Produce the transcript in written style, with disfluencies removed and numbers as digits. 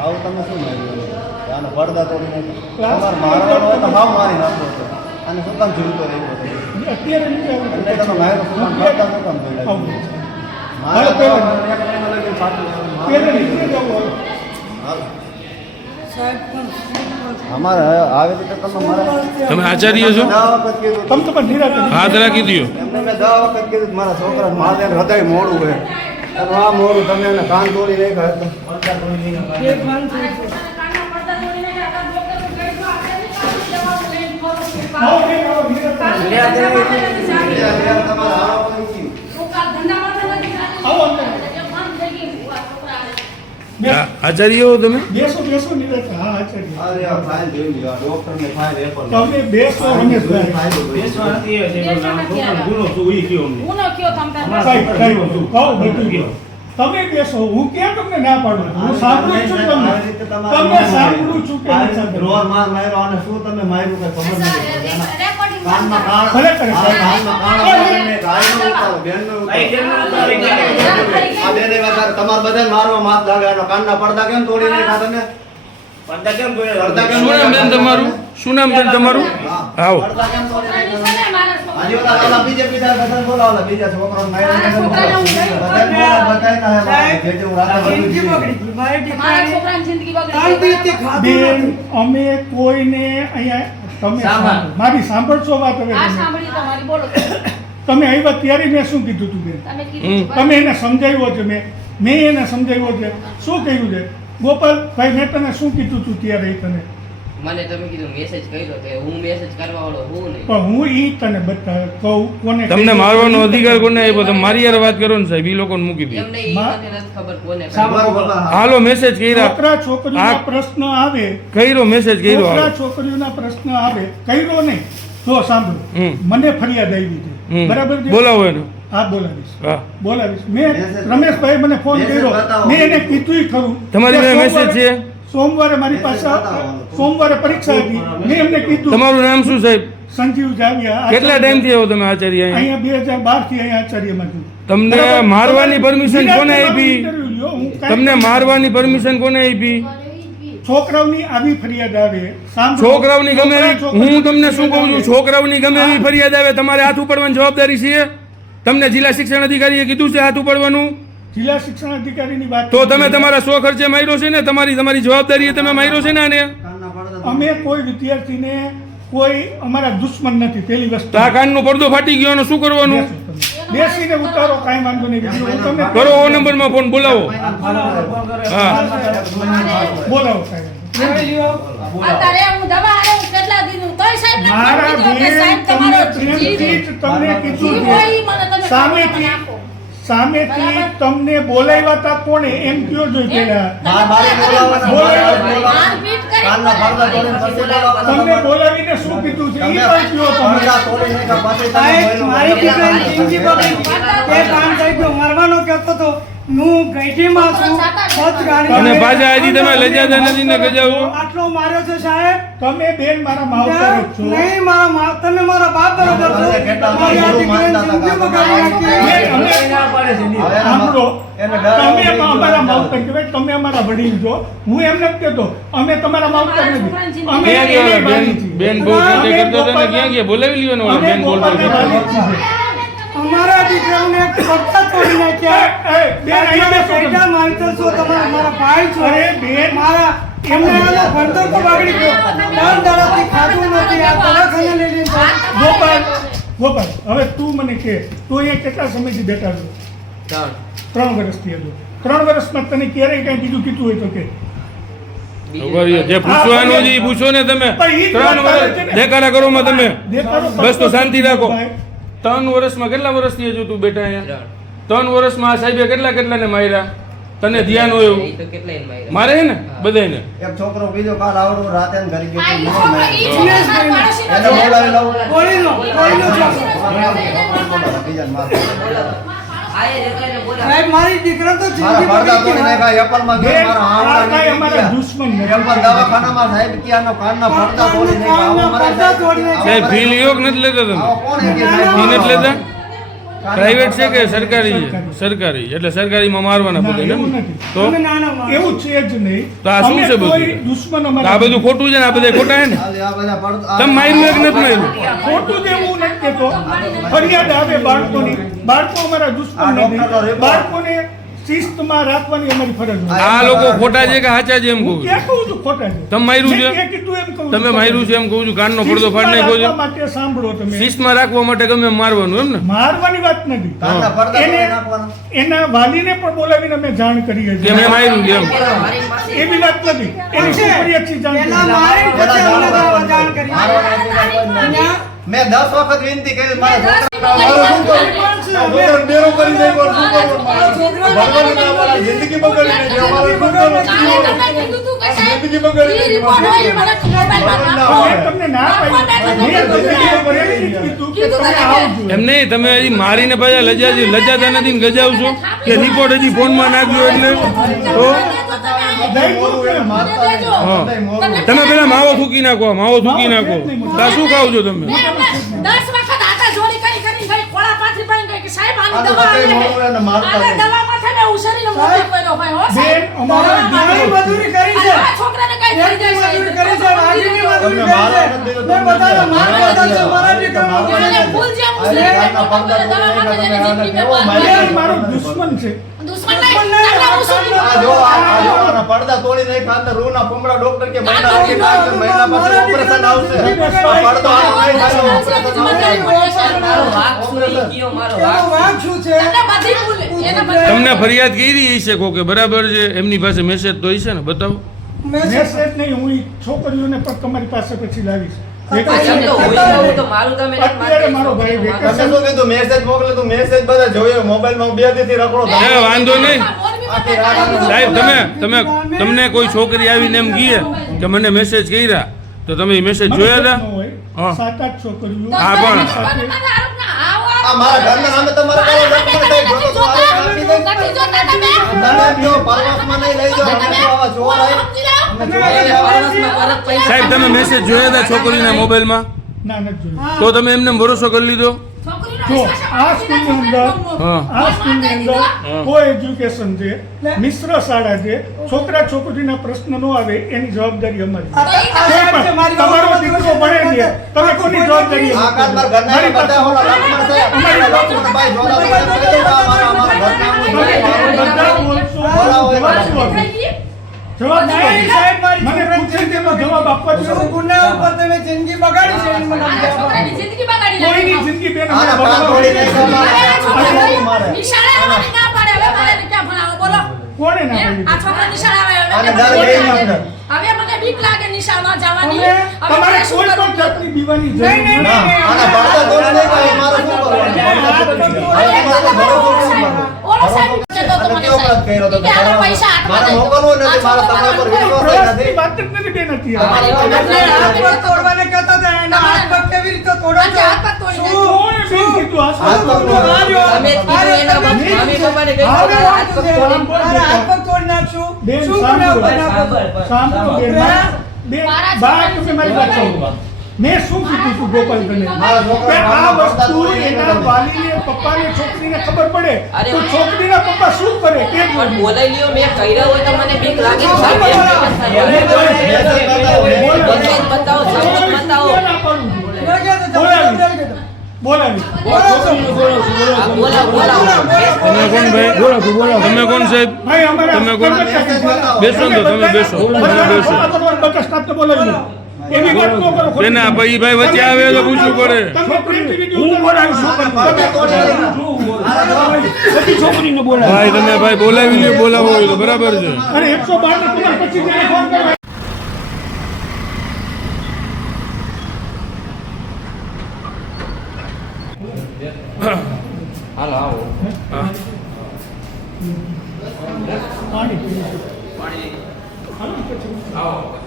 આવું તમે શું માર્યું આનો પડદા તોડી નાખ્યો તમારે મારવાનો હોય તો હાવ મારી નાખો છો અને શું કામ જીવતો રહ્યો હતો અત્યારે એટલે તમે માર્યો શું કામ પડદા શું કામ તોડ્યા મારા તો લગી પાછું અમારે આવી રીતે તમે મારા તમે આચાર્ય છો? 10 વખત કીધું તમે તો પણ નિરાતે હાથ રાખી દો. એમને મેં 10 વખત કીધું મારા છોકરા મારે હૃદય મોડું હોય અને આ મોડું તમે એને કાન તોડી નાખ્યા હતા આચાર્ય હો તમે? બેસો નિરાતે. હા આચાર્ય અરે આ ફાઇલ જોઈ લ્યો ડોક્ટરને ફાઇલ એપલ તમે બેસો રમેશભાઈ. તમે બેસો હું ક્યાં તમને ના પાડું હું સાંભળું છું તમને સાંભળું છું કે નથી સાંભળ્યું? રોર માર માર્યો અને શું તમે માર્યું કઈ ખબર નથી કાનમાં કાણ ખરેખર કાનમાં કાણ મારીને ગાયનો ઉતારો બેનનો ઉતારો આ બેને વગર તમાર બધાને મારવા માફ લાગે આનો કાનના પડદા કેમ તોડી નાખ્યા તમે પડદા કેમ તોડ્યા શું નામ બેન તમારું? શું નામ બેન તમારું? આવો. પડદા કેમ તોડી નાખ્યા આજે ઓલા બીજેપી ના બધા બોલાવલા બીજા છોકરાઓને માર્યા બધાને હે જે હું રાજા બેન અમે કોઈને અહીંયા તમે મારી સાંભળશો વાત હવે તમે આવ્યા ત્યારે મેં શું કીધું તું બેન? તમે એને સમજાવ્યો છે મેં એને સમજાવ્યો છે શું કહ્યું છે ગોપાલભાઈ મેં તને શું કીધું તું ત્યારે તને મને તમે કીધું મેસેજ કર્યો કે હું મેસેજ કરવા વાળો હું નહીં પણ હું ઈ તને બતા કહું કોને તમને મારવાનો અધિકાર કોને આપ્યો? તમે મારી યાર વાત કરો ને સાહેબ, ઈ લોકોને મૂકી દો. એમને ઈ મને નથી ખબર કોને હાલો મેસેજ કર્યા, છોકરા છોકરીઓના પ્રશ્ન આવે કર્યો મેસેજ કર્યો. છોકરા હાલો. છોકરીઓના પ્રશ્ન આવે કર્યો નહીં તો સાંભળો મને ફરિયાદ આવી છે બરાબર છે? બોલાવો એને. હા બોલાવીશ હા. બોલાવીશ મેં રમેશભાઈ મને ફોન કર્યો મેં એને કીધું ખરું તમારી કે પાસે મેસેજ છે? સોમવારે મારી પાસે સોમવારે પરીક્ષા હતી મેં એમને કીધું તમારું નામ શું સાહેબ? સંજીવ જાવિયા કેટલા ટાઈમ થી આવો તમે આચાર્ય અહીંયા? અહીંયા 2012 થી અહીંયા આચાર્યમાં છું તમને બરાબર? મારવાની પરમિશન કોને આપી? ઇન્ટરવ્યુ લ્યો, હું કાંઈ તમને મારવાની પરમિશન કોને આપી? છોકરાઓની આવી ફરિયાદ આવે સાંભળો. છોકરાઓની ગમે એવી, છોકરા હું તમને શું કહું છું, છોકરાઓની ગમે એવી ફરિયાદ આવે તમારે હાથ ઉપાડવાની જવાબદારી છે? તમને જિલ્લા શિક્ષણ અધિકારીએ કીધું છે હાથ ઉપાડવાનું? જિલ્લા શિક્ષણ અધિકારીની વાત તો તમે તમારા સ્વ ખર્ચે માર્યો છે ને? તમારી જવાબદારીએ તમે માર્યો છે ને આને? અમે કોઈ વિદ્યાર્થીને કોઈ અમારા દુશ્મન નથી પેલી વસ્તુ. તો આ કાનનો પડદો ફાટી ગયો એનું શું કરવાનું? બેસીને ઉતારો કાંઈ વાંધો નહીં બીજું હું તમને કરો ઓ નંબરમાં ફોન બોલાવો. હા. બોલાવો સાહેબ. અત્યારે હું દવા આવું કેટલા દીધું તોય સાહેબ ને મારા કીધું કે સાહેબ બેન તમારો તમને પ્રેમથી જ તમને કીધું જીવ છે. હોય ઈ મને તમે સામેથી આપો. સામેથી તમને બોલાવ્યા હતા કોણે એમ કયો જોઈ પેલા મારી બોલાવવાના મારપીટ કરી કાનના પડદા તોડીને પછી બોલાવવાના તમને બોલાવીને શું કીધું છે ઈ પણ કયો તમે પડદા તોડી નાખ્યા પછી તમે મારી દીકરાની જિંદગી બગડી. તે કામ થઈ ગયો મારવાનો કહેતો તો હું ગઈઢીમાં છું બસ ગાડી અને પાછા હજી તમે લઈ જતા નથી ને ગજાવો. આટલો માર્યો છે સાહેબ તમે બેન મારા માવતર જ છો નહીં તમે મારા બાપ બરોબર છો મારી આ દીકરાની જિંદગી બગાડી નાખી. સાંભળો એને ડર તમે આવી ગયો. અમારા માવતર કહેવાય તમે અમારા વડીલ છો હું એમ નથી કહેતો અમે તમારા માવતર નથી અમે ક્યાં ગયા એની બેન? વાલી છીએ. બેન બહુ ચીતે કરતો હતો ને ક્યાં ગયા? બોલાવી લ્યો ને ઓલા અમે બેન બોલતો ગોપાલના હતો. વાલી જ છીએ. અમારા દીકરાઓને પડતા તોડી નાખ્યા. બેન અહીંયા બેસો તમે. બેટા માનતર છો તમારા મારા ભાઈ છો અરે બેન મારા એમને આનો ભણતર તો બગડી ગયો. 3 દાડાથી ખાધું નથી આ દવાખાને લઈ લઈને જાય. ગોપાલ હવે તું મને કે તું અહીંયા કેટલા સમયથી બેઠા છો? 3 વર્ષથી હતો. 3 વર્ષમાં તને ક્યારેય કઈ બીજું કીધું હોય તો કે ઉભા રહ્યો. જે પૂછવાનું છે એ પૂછો ને તમે. 3 વર્ષ દેખાડા કરો માં તમે. દેખાડો બસ તો શાંતિ રાખો. ભાઈ. 3 વર્ષમાં કેટલા વર્ષથી હજુ તું બેઠા અહીંયા? 3 વર્ષમાં આ સાહેબે કેટલાને માર્યા? તને ધ્યાન હોય એવું? ઈ તો કેટલાય માર્યા. મારે હે ને બધાને. એક છોકરો બીજો કાલ આવડો રાતે ને ઘરે ગયો આ ઈ તો છોકરો ઈ છોકરો મારા પાડોશીનો એને છે. બોલાવી લઉં કોળીનો છોકરો. બીજાને માર. આયે જતો એને બોલાવો. સાહેબ મારી દીકરા તો મારા જિંદગી પડદા બગડી તોડી ગઈ. નાખ્યા એપલમાં ગયો બેન, મારા આ આંગળા કાંઈ નીકળી અમારા ગયા. દુશ્મન નથી. એપલ દવાખાનામાં સાહેબ ક્યાંનો કાનના પડદા તોડી નાખ્યા. આવો મારે પડદા તોડી નાખ્યા. સાહેબ ફી લ્યો કે નથી લેતા તમે? આવો કોણ હે કે સાહેબ? ફી નથી લેતા? પ્રાઇવેટ છે કે સરકારી છે? સરકારી, એટલે સરકારીમાં મારવાના ના, બધા એવું ને? નથી. તો અમે નાના માણસ. એવું છે જ નહીં. તો આ શું અમે છે બધું? કોઈ દુશ્મન તો અમારા આ બધું ખોટું છે ને? આ બધા ખોટા છે ને? આ બધા તમે માર્યું એક નથી માર્યું? ખોટું જ એવું નથી કહેતો. ફરિયાદ આવે બાળકોની. બાળકો અમારા દુશ્મન આ ડોક્ટરનો નથી. report. બાળકોને શિસ્તમાં રાખવાની અમારી ફરજ હોય. આ લોકો ખોટા છે કે સાચા છે એમ કહું હું છું? ક્યાં કહું છું ખોટા છે? તમે માર્યું છે? મેં ક્યાં કીધું એમ કહું છું તમે માર્યું છે એમ કહું છું? કાનનો પડદો શિસ્તમાં ફાડી નાખ્યો રાખવા છે? માટે સાંભળો તમે. શિસ્તમાં રાખવા માટે ગમે એમ મારવાનું એમ ને? મારવાની વાત નથી. કાનના પડદા એને તોડી નાખવાના. એના વાલીને પણ બોલાવીને અમે જાણ કરી કે છે. મેં માર્યું છે એમ? મારી પાસે એવી વાત નથી. એની છે. સુપરિયતથી જાણ પેલા કરી. મારી પછી અમને જાણ કરી. અહીંયા મેં 10 વખત વિનંતી કરી મારા અમે બેરો કરી દે પણ શું કરવું? ભગવાને ના અમારી જિંદગી બગાડી નાખી. અમારે શું કરવું? જિંદગી બગાડી નાખી. મેં તમને ના પાડી. મેં તમને પહેલેથી જ કીધું કે તમે આવજો. એમ નહીં, તમે હજી મારીને પાછા લજાતા નથી ને ગજાવ છો કે રિપોર્ટ હજી ફોનમાં નાખ્યો એટલે તો હા. તમે પેલા માવો થૂકી નાખો, માવો થૂકી નાખો. તો આ શું ખાવ છો તમે? 10 વખત આટા જોડી કરી ભાઈ ખોળા પાથરી પડી કે સાહેબ આની આ તો દવા કઈ આવે મોડું એને મારતા આને નહીં. દવા માથે ને ઉછરીને મોટી કર્યો ભાઈ હો સાહેબ બેન, અમારા મારી મજૂરી કરી છે. આ છોકરાને કઈ થઈ જાય મજૂરી કરી છે. આગળની મજૂરી તમે મારવા કરી નથી છે. મેં બધાને માર મારવા દીધા છે. મારા દીકરાનો મને ભૂલ જે મુસ્લિમ દવા માથે જેને જિંદગી બેન મેં મારો દુશ્મન છે. દુશ્મન નહીં આપણે મુસ્લિમ આ જો આ પડદા તોડી નાખ્યા અંદર રૂના પુમડા ડોક્ટર કે મહિના લાગી નાખશે, મહિના પછી ઓપરેશન આવશે. પડદો આનો નહીં થાય, ઓપરેશન આવશે. મારો વાંક સુઈ ગયો, મારો એનો વાંક વાંક શું છે? એને બધી ભૂલ એને બધી તમને ફરિયાદ કરી છે કે બરાબર છે? એમની પાસે મેસેજ તો હશે ને? બતાવો. મેસેજ નહીં, હું ઈ છોકરીઓને પણ તમારી પાસે પછી લાવીશ. એમ તો હોય તો હું તો મારું તમે નથી અત્યારે મારો ભાઈ તમે શું કીધું? મેસેજ મોકલે તો મેસેજ બધા જોયો મોબાઈલમાં 2 દીથી રખડો થાય. એ વાંધો નહીં આખી રાત સાહેબ. તમને કોઈ છોકરી આવીને એમ કહે કે મને મેસેજ કર્યા, તો તમે એ મેસેજ જોયા હતા? હા. 7-8 છોકરીઓ હા, પણ આ મારા ઘરના નામે તમારે કયો ડોક્યુમેન્ટ કઈ જોતો તો મારે આપી દે. તમે કયો પરવાસમાં નહીં લઈ જાઓ. અમે તો આવા ચોર આય. પરત પૈસા સાહેબ, તમે મેસેજ જોયા હતા છોકરીના મોબાઈલમાં? ના નથી જોયું. તો તમે એમને ભરોસો કરી લીધો? જો આ સ્કૂલની અંદર હા. આ સ્કૂલની અંદર કો એજ્યુકેશન છે, મિશ્ર શાળા છે. છોકરા છોકરીના પ્રશ્ન ન આવે એની જવાબદારી અમારી. તમારો દીકરો ભણે છે, તમે કોની જવાબદારી આ કાત મારા ઘરના બધા હોલા લક્ષ્મણ સાહેબ અમારા ડોક્યુમેન્ટ ભાઈ જોડા તો કહી દો અમારા ઘરના બધા બોલશો, જવાબ આપો. જવાબ નહીં, સાહેબ, મારી મને પૂછે તેનો જવાબ આપવા શું જોઈએ. ગુના ઉપર તમે જિંદગી બગાડી છે એની મને સમજાવો. છોકરાની જિંદગી બગાડી કોઈની જિંદગી બેન આના અમે કાન તોડી નાખ્યા અરે આ છોકરા મારે. નિશાળે આવવાની ના પાડે હવે મારે ક્યાં ભણાવો બોલો કોણે ના હે? પાડી? આ છોકરા નિશાળે આવે આને હવે ડર ગઈ ને અંદર. હવે મને બીક લાગે નિશાળમાં જવાની તમે હવે તમારે મારે શું કોઈ કરવું? પણ જાતની બીવાની જરૂર નહીં, નહીં, નથી. નહીં. આના પડદા તોડી નાખ્યા મારે શું કરવાનું? અરે પડદા તોડી ભરોસો શું કરવાનો? ઓલો સાહેબ પૂછે તો અને મને કેવો અપરાધ કર્યો તો? કે આના પૈસા હાથમાં મારે દઈ દો. મોકલવો આ નથી, મારે છોકરાનો તમારા પર વિશ્વાસ જ નથી. પ્રયાસની વાત જ નથી બેન અમારી અત્યારે. વાત આપણે હાથ પગ તોડવાને કહેતા હતા, એના હાથ પગ કેવી રીતે તોડો છો? હાથ પગ તોડી શું? કોણે બેન કીધું આ હાથ પગ શું? તોડો. તમે જ કીધું એના મમ્મી પપ્પાને કહી હવે દો, હાથ વાત પગ છે. તોડી. તારા હાથ પગ તોડી નાખશું. બેન, શું ગુના સાંભળો. બનાવો? સાંભળો બેન, બેન, મારા બા છોકરાને તમે મારી વાત સાંભળો. મેં શું કીધું તું ગોપાલભાઈને? મારા છોકરા કે આ ગામમાં વસ્તુ પડદા એના તોડી વાલીને પપ્પાને છોકરીને ખબર પડે અરે તો છોકરીના પપ્પા શું કરે તે પણ જોવું. બોલાઈ લ્યો, મેં કર્યા હોય તો મને બીક લાગે છે. સાહેબ, એમ કેમ થાય? મેસેજ બતાવો, સબૂત બતાવો. ના પાડું છું. ના કહેતો, જબરદસ્ત બોલાવી. બોલો છો. આ બોલાવો. તમે કોણ ભાઈ? તમે કોણ સાહેબ? ભાઈ અમારા તમે કોણ? કર્મચારી છે. બેસો ને તો તમે બેસો. તમે બેસો. બધા સ્ટાફને બોલાવી લો. એવી વાત ન કરો. ખોટી. તેના ભાઈ ભાઈ વચ્ચે આવે તો પૂછવું પડે. તમે પ્રિન્ટ વિડીયો હું બોલાવી છું. બધી છોકરીને બોલાવી. ભાઈ તમે ભાઈ બોલાવી લ્યો, બોલાવો હોય તો બરાબર છે. અને 112 ને તમારે પછી જઈને ફોન કરવા. હાલો આવો. પાણી પીવું. आओ।